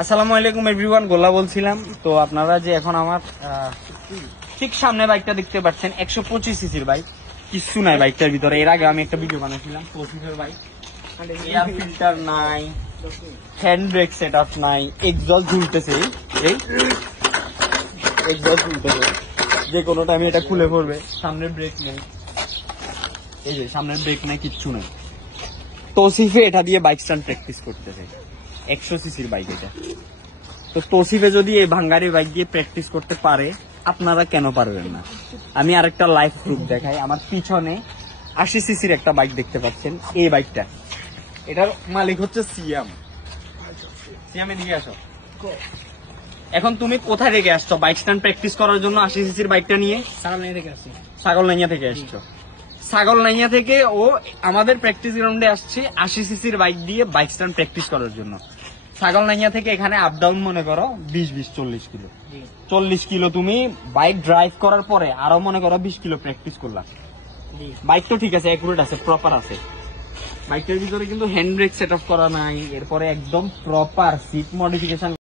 আসসালামু আলাইকুম এভরিওয়ান, গোলা বলছিলাম। তো আপনারা যে এখন আমার ঠিক সামনে বাইকটা দেখতে পাচ্ছেন 125 সিসির বাইক, কিছু নাই বাইকটার ভিতরে। এর আগে আমি একটা ভিডিও বানিয়েছিলাম তৌসিফের বাইক, এয়ার ফিল্টার নাই, হ্যান্ড ব্রেক সেট আপ নাই, এক্সজস্ট ঝুলতেছে, এই এক্সজস্ট ঝুলতেছে, যে কোনো টাইমে এটা খুলে পড়বে। সামনের ব্রেক নেই, এই যে সামনের ব্রেক নেই, কিচ্ছু নেই। তৌসিফে এটা দিয়ে বাইক স্টান্ট প্র্যাকটিস করতেছে, 100 সিসির বাইক এটা। তো তৌসিফে যদি এই ভাঙ্গারি বাইক দিয়ে প্র্যাকটিস করতে পারে, আপনারা কেন পারবেন না? আমি আরেকটা লাইভ প্রুফ দেখাই। আমার পিছনে 80 সিসির একটা বাইক দেখতে পাচ্ছেন, এই বাইকটা, এটার মালিক হচ্ছে সিয়াম। সিয়াম এদিকে আসো। এখন তুমি কোথায় থেকে আসছো বাইক স্ট্যান্ড প্র্যাকটিস করার জন্য? 80 সিসির বাইকটা নিয়ে ছাগলনাইয়া থেকে আসছো। ছাগলনাইয়া থেকে ও আমাদের প্র্যাকটিস গ্রাউন্ডে আসছে 80 সিসির বাইক দিয়ে বাইক স্ট্যান্ড প্র্যাকটিস করার জন্য। ছাগলনাইয়া থেকে এখানে আপ ডাউন মনে করো 20-40 কিলো। 40 কিলো তুমি বাইক ড্রাইভ করার পরে আরো মনে করো 20 কিলো প্র্যাকটিস করলাম। বাইক তো ঠিক আছে, অ্যাকুরেট আছে, প্রপার আছে। বাইকটার ভিতরে কিন্তু হ্যান্ড ব্রেক সেট আপ করা নাই, এরপরে একদম প্রপার সিট মডিফিকেশন